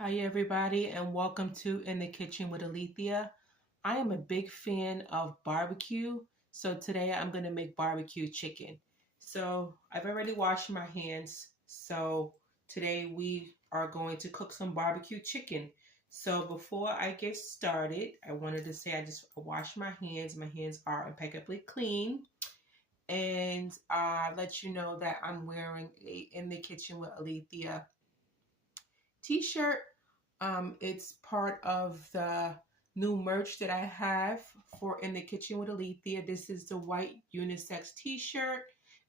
Hi, everybody, and welcome to In the Kitchen with Alethea. I am a big fan of barbecue, so today I'm going to make barbecue chicken. So I've already washed my hands, so today we are going to cook some barbecue chicken. So before I get started, I wanted to say I washed my hands. My hands are impeccably clean, and let you know that I'm wearing a In the Kitchen with Alethea t-shirt. It's part of the new merch that I have for In the Kitchen with Alethea. This is the white unisex t-shirt.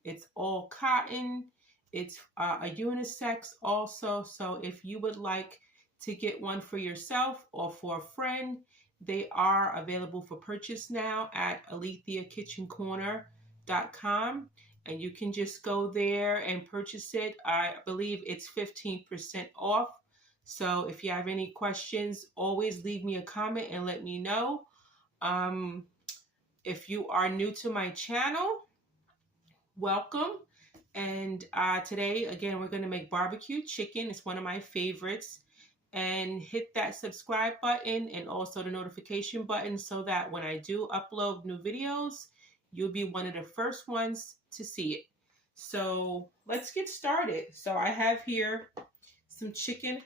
It's all cotton. It's a unisex also. So if you would like to get one for yourself or for a friend, they are available for purchase now at aletheakitchencorner.com. And you can just go there and purchase it. I believe it's 15% off. So if you have any questions, always leave me a comment and let me know. Um, if you are new to my channel, welcome. And today, again, we're going to make barbecue chicken. It's one of my favorites. And hit that subscribe button and also the notification button so that when I do upload new videos, you'll be one of the first ones to see it. So let's get started. So I have here some chicken.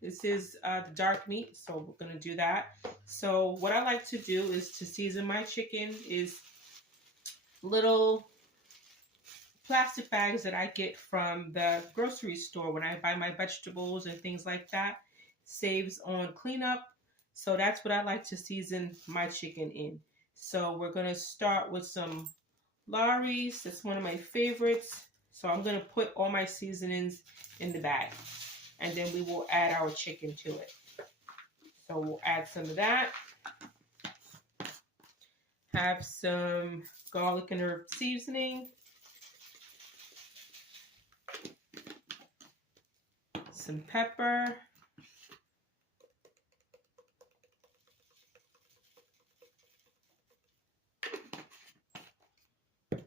This is the dark meat, so we're going to do that. So what I like to do is to season my chicken is little plastic bags that I get from the grocery store when I buy my vegetables and things like that. Saves on cleanup. So that's what I like to season my chicken in. So we're going to start with some Lawry's. That's one of my favorites. So I'm going to put all my seasonings in the bag. And then we will add our chicken to it. So we'll add some of that. Have some garlic and herb seasoning. Some pepper.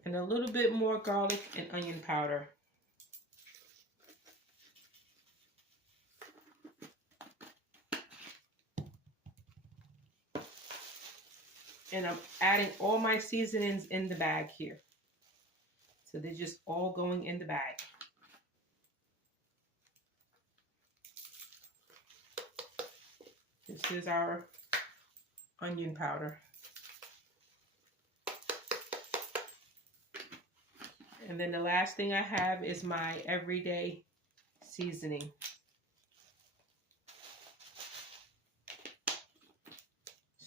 And a little bit more garlic and onion powder. And I'm adding all my seasonings in the bag here. So they're just all going in the bag. This is our onion powder. And then the last thing I have is my everyday seasoning.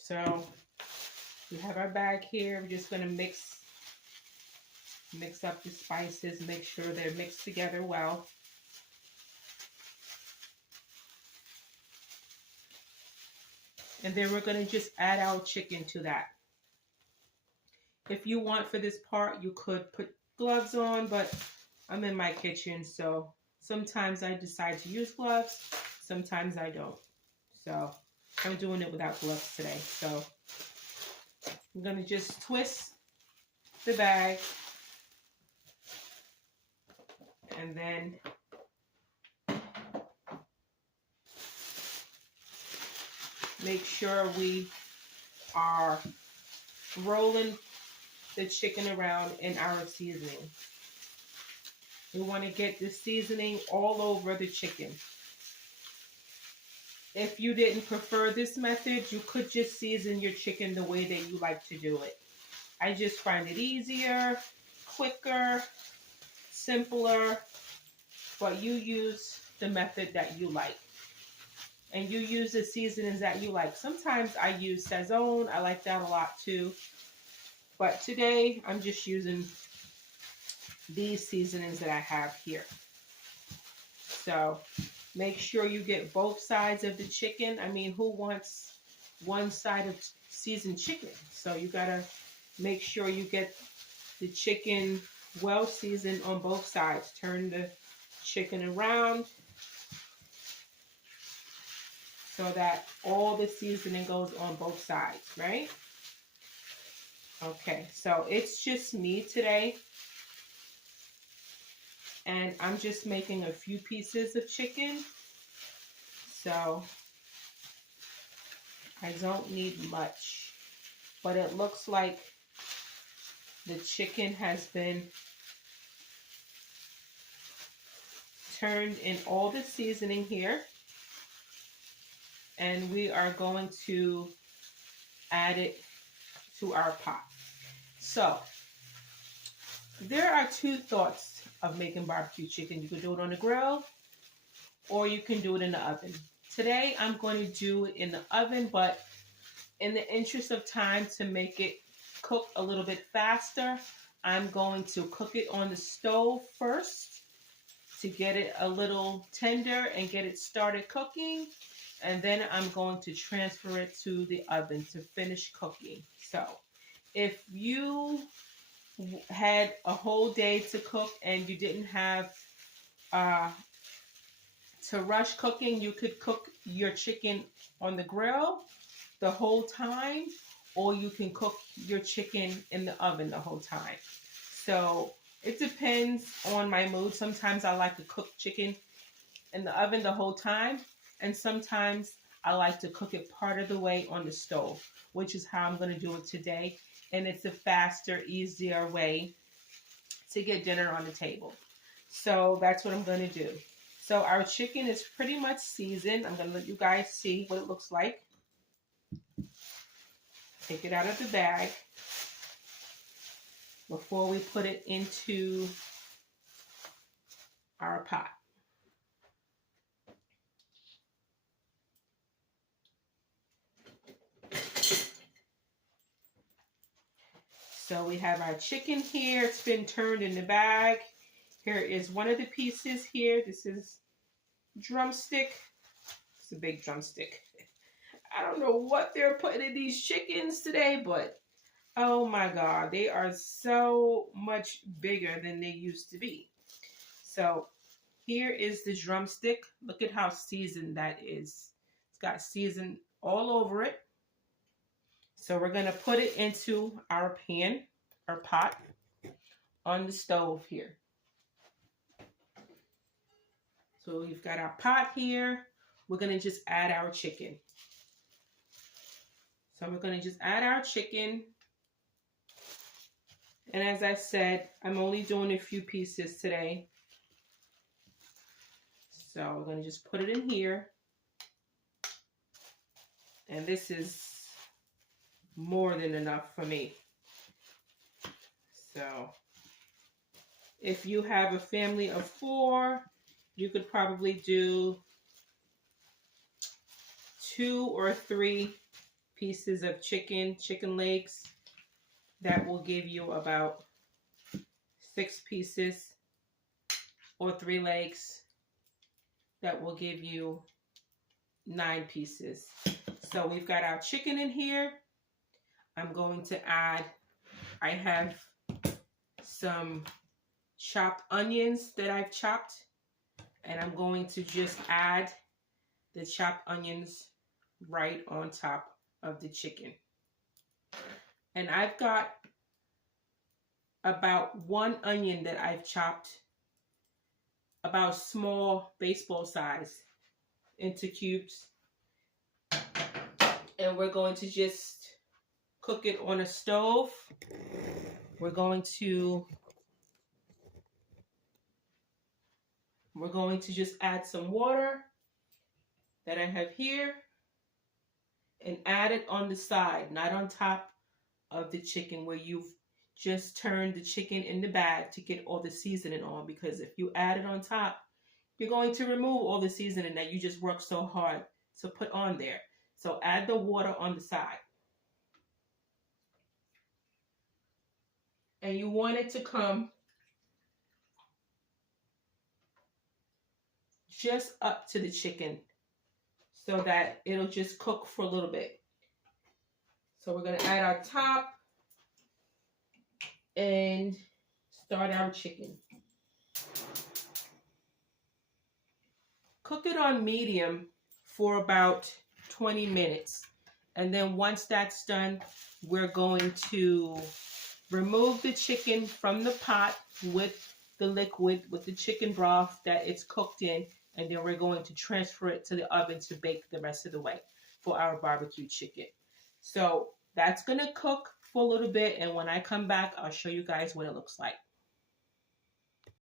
So we have our bag here. We're just going to mix up the spices, make sure they're mixed together well. And then we're going to just add our chicken to that. If you want for this part, you could put gloves on, but I'm in my kitchen, so sometimes I decide to use gloves, sometimes I don't. So I'm doing it without gloves today. So I'm going to just twist the bag and then make sure we are rolling the chicken around in our seasoning. We want to get the seasoning all over the chicken. If you didn't prefer this method, you could just season your chicken the way that you like to do it. I just find it easier, quicker, simpler, but you use the method that you like. And you use the seasonings that you like. Sometimes I use Sazone. I like that a lot too. But today, I'm just using these seasonings that I have here. So make sure you get both sides of the chicken. I mean, who wants one side of seasoned chicken? So you got to make sure you get the chicken well seasoned on both sides. Turn the chicken around so that all the seasoning goes on both sides, right? Okay, so it's just me today. And I'm just making a few pieces of chicken. So I don't need much, but it looks like the chicken has been turned in all the seasoning here, and we are going to add it to our pot. So there are two thoughts of making barbecue chicken. You can do it on the grill or you can do it in the oven. Today I'm going to do it in the oven, but in the interest of time to make it cook a little bit faster, I'm going to cook it on the stove first to get it a little tender and get it started cooking. And then I'm going to transfer it to the oven to finish cooking. So if you had a whole day to cook and you didn't have to rush cooking, you could cook your chicken on the grill the whole time, or you can cook your chicken in the oven the whole time. So it depends on my mood. Sometimes I like to cook chicken in the oven the whole time, and sometimes I like to cook it part of the way on the stove, which is how I'm going to do it today. And it's a faster, easier way to get dinner on the table. So that's what I'm going to do. So our chicken is pretty much seasoned. I'm going to let you guys see what it looks like. Take it out of the bag before we put it into our pot. So we have our chicken here. It's been turned in the bag. Here is one of the pieces here. This is drumstick. It's a big drumstick. I don't know what they're putting in these chickens today, but oh my God, they are so much bigger than they used to be. So here is the drumstick. Look at how seasoned that is. It's got season all over it. So we're going to put it into our pan, our pot, on the stove here. So we've got our pot here. We're going to just add our chicken. So we're going to just add our chicken. And as I said, I'm only doing a few pieces today. So we're going to just put it in here. And this is more than enough for me. So if you have a family of 4, you could probably do 2 or 3 pieces of chicken legs. That will give you about 6 pieces, or 3 legs. That will give you 9 pieces. So we've got our chicken in here. I'm going to add, I have some chopped onions that I've chopped, and I'm going to just add the chopped onions right on top of the chicken. And I've got about 1 onion that I've chopped about small baseball size into cubes. And we're going to just cook it on a stove. We're going to just add some water that I have here and add it on the side, not on top of the chicken where you've just turned the chicken in the bag to get all the seasoning on, because if you add it on top, you're going to remove all the seasoning that you just worked so hard to put on there. So add the water on the side. And you want it to come just up to the chicken so that it'll just cook for a little bit. So we're going to add our top and start our chicken. Cook it on medium for about 20 minutes. And then once that's done, we're going to remove the chicken from the pot with the liquid, with the chicken broth that it's cooked in, And then we're going to transfer it to the oven to bake the rest of the way for our barbecue chicken. So that's going to cook for a little bit. And when I come back, I'll show you guys what it looks like.